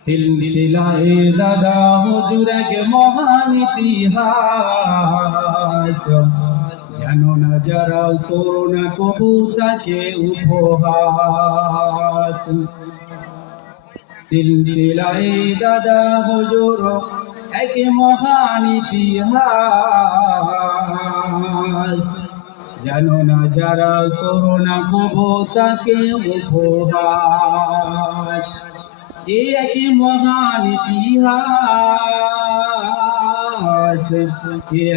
সিলসিলায়ে দাদা হুজুর এক মহান ইতিহাস, জানো না যারা করোনা কবু তাকে উপহাস। সিলসিলায়ে দাদা হুজুর এক মহান ইতিহাস, জানো না যারা করোনা কবু তাকে উপহাস। এক মহান ইতিহাস,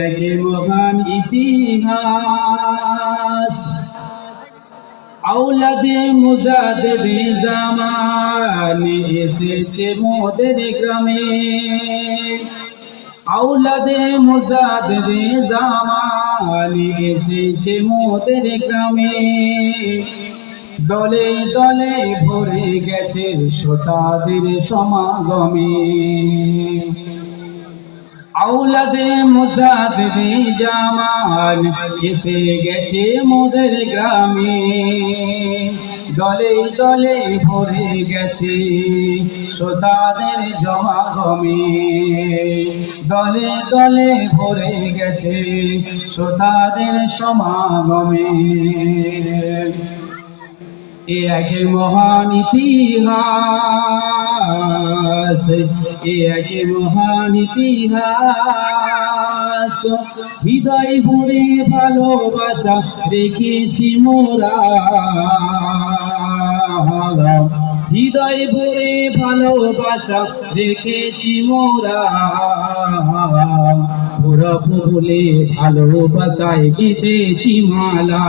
এক মহান ইতিহাস। আওলাদে মুজাদ্দিদে জামান এসেছে মোদের গ্রামে, আওলাদে মুজাদ্দিদে জামান এসেছে মোদের গ্রামে। দলে দলে ভরে গেছে শ্রোতাদের সমাগমে, আওলাদে মুজাদ্দিদে জামান এসে গেছে মোদের গ্রামে। দলে দলে ভরে গেছে শ্রোতাদের সমাগমে, দলে দলে ভরে গেছে শ্রোতাদের সমাগমে। এক মহান ইতিহাস, এক মহান ইতিহাস। হৃদয় ভরে ভালোবাসা রেখেছি মোরা, হৃদয় ভরে ভালোবাসা রেখেছি মোরা। ওরা বলে ভালোবাসায় গেঁথেছি মালা,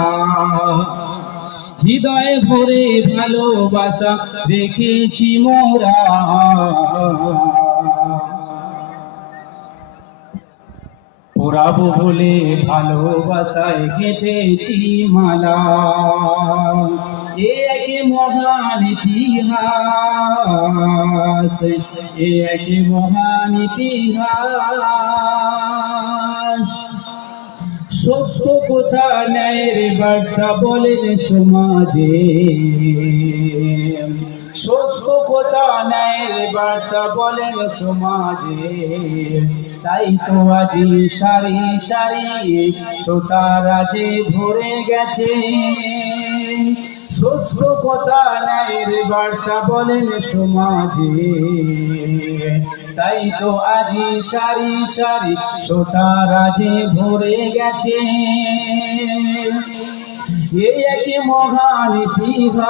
হৃদয় ভরে ভালোবাসা রেখেছি মোরা। ওরাবো বলে ভালোবাসায় গেঁথেছি মালা। এক মহান ইতিহাস, এক মহান ইতিহাস। সত্য কথা ন্যায়ের বার্তা বলেন সমাজে, সত্য কথা ন্যায়ের বার্তা বলেন সমাজে। তাই তো আজি সারি সারি শ্রোতারা যে ভরে গেছে, সত্য কথা ন্যায়ের বার্তা বলেন সমাজে। তাই তো আজি সারি সারি শ্রোতারা যে ভরে গেছে। এক মহান ইতিহাস।